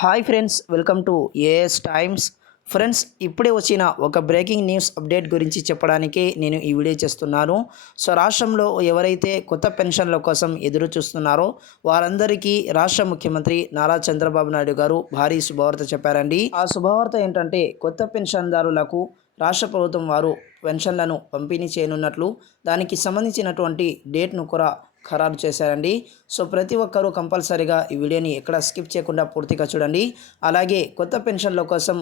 Hi friends welcome to AS times friends ఇప్పుడే వచ్చిన ఒక బ్రేకింగ్ న్యూస్ అప్డేట్ గురించి చెప్పడానికి నేను ఈ వీడియో చేస్తున్నాను. సో రాష్ట్రంలో ఎవరైతే కొత్త పెన్షన్ల కోసం ఎదురు చూస్తున్నారో వారందరికీ రాష్ట్ర ముఖ్యమంత్రి నారా చంద్రబాబు నాయుడు గారు భారీ శుభవార్త చెప్పారండి. ఆ శుభవార్త ఏంటంటే కొత్త పెన్షన్దారులకు రాష్ట్ర ప్రభుత్వం వారు పెన్షన్లను పంపిణీ చేయనున్నట్లు దానికి సంబంధించినటువంటి డేట్ను కూడా ఖరారు చేశారండి. సో ప్రతి ఒక్కరూ కంపల్సరీగా ఈ వీడియోని ఎక్కడ స్కిప్ చేయకుండా పూర్తిగా చూడండి. అలాగే కొత్త పెన్షన్ల కోసం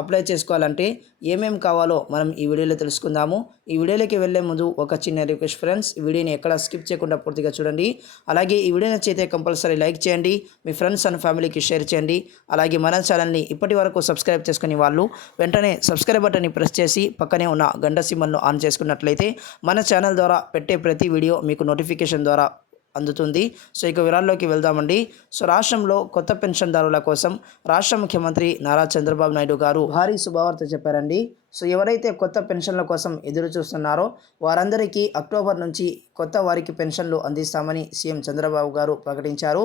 అప్లై చేసుకోవాలంటే ఏమేం కావాలో మనం ఈ వీడియోలో తెలుసుకుందాము. ఈ వీడియోలోకి వెళ్ళే ముందు ఒక చిన్న రిక్వెస్ట్ ఫ్రెండ్స్ ఈ వీడియోని ఎక్కడ స్కిప్ చేయకుండా పూర్తిగా చూడండి. అలాగే ఈ వీడియో నచ్చితే కంపల్సరీ లైక్ చేయండి మీ ఫ్రెండ్స్ అండ్ ఫ్యామిలీకి షేర్ చేయండి. అలాగే మన ఛానల్ని ఇప్పటి వరకు సబ్స్క్రైబ్ చేసుకునే వాళ్ళు వెంటనే సబ్స్క్రైబ్ బటన్ని ప్రెస్ చేసి పక్కనే ఉన్న గంట సిమ్మల్ను ఆన్ చేసుకున్నట్లయితే మన ఛానల్ ద్వారా పెట్టే ప్రతి వీడియో మీకు నోటిఫికేషన్ ద్వారా అందుతుంది. సో ఇక వివరాల్లోకి వెళ్దామండి. సో రాష్ట్రంలో కొత్త పెన్షన్దారుల కోసం రాష్ట్ర ముఖ్యమంత్రి నారా చంద్రబాబు నాయుడు గారు భారీ శుభవార్త చెప్పారండి. సో ఎవరైతే కొత్త పెన్షన్ల కోసం ఎదురు చూస్తున్నారో వారందరికీ అక్టోబర్ నుంచి కొత్త వారికి పెన్షన్లు అందిస్తామని సీఎం చంద్రబాబు గారు ప్రకటించారు.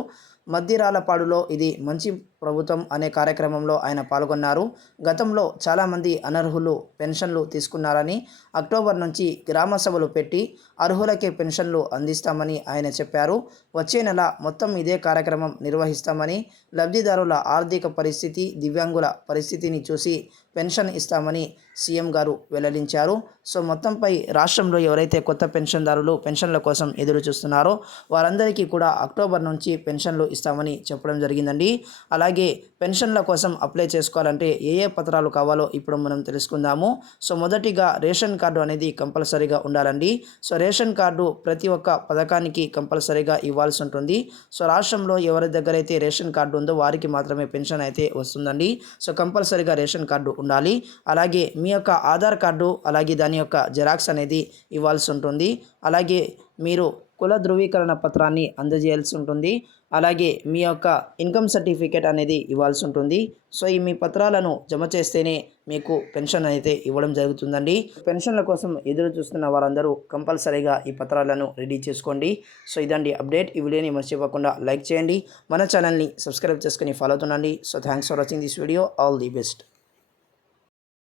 మద్దిరాలపాడులో ఇది మంచి ప్రభుత్వం అనే కార్యక్రమంలో ఆయన పాల్గొన్నారు. గతంలో చాలామంది అనర్హులు పెన్షన్లు తీసుకున్నారని అక్టోబర్ నుంచి గ్రామ సభలు పెట్టి అర్హులకే పెన్షన్లు అందిస్తామని ఆయన చెప్పారు. వచ్చే నెల మొత్తం ఇదే కార్యక్రమం నిర్వహిస్తామని లబ్ధిదారుల ఆర్థిక పరిస్థితి దివ్యాంగుల పరిస్థితిని చూసి పెన్షన్ ఇస్తామని సీఎం గారు వెల్లడించారు. సో మొత్తంపై రాష్ట్రంలో ఎవరైతే కొత్త పెన్షన్దారులు పెన్షన్ల కోసం ఎదురు చూస్తున్నారో వారందరికీ కూడా అక్టోబర్ నుంచి పెన్షన్లు ఇస్తామని చెప్పడం జరిగిందండి. అలాగే పెన్షన్ల కోసం అప్లై చేసుకోవాలంటే ఏ ఏ పత్రాలు కావాలో ఇప్పుడు మనం తెలుసుకుందాము. సో మొదటిగా రేషన్ కార్డు అనేది కంపల్సరీగా ఉండాలండి. సో రేషన్ కార్డు ప్రతి ఒక్క పథకానికి కంపల్సరీగా ఇవ్వాల్సి ఉంటుంది. సో రాష్ట్రంలో ఎవరి దగ్గర అయితే రేషన్ కార్డు ఉందో వారికి మాత్రమే పెన్షన్ అయితే వస్తుందండి. సో కంపల్సరీగా రేషన్ కార్డు ఉండాలి. అలాగే మీ యొక్క ఆధార్ కార్డు అలాగే దాని యొక్క జెరాక్స్ అనేది ఇవ్వాల్సి ఉంటుంది. అలాగే మీరు కుల ధృవీకరణ పత్రాన్ని అందజేయాల్సి ఉంటుంది. అలాగే మీ యొక్క ఇన్కమ్ సర్టిఫికేట్ అనేది ఇవ్వాల్సి ఉంటుంది. సో ఈ మీ పత్రాలను జమ చేస్తేనే మీకు పెన్షన్ అయితే ఇవ్వడం జరుగుతుందండి. పెన్షన్ల కోసం ఎదురు చూస్తున్న వారందరూ కంపల్సరీగా ఈ పత్రాలను రెడీ చేసుకోండి. సో ఇదండి అప్డేట్. ఈ వీడియోని మర్చిపోకుండా లైక్ చేయండి. మన ఛానల్ని సబ్స్క్రైబ్ చేసుకుని follow అవుతుండండి. So thanks for watching this video. All the best.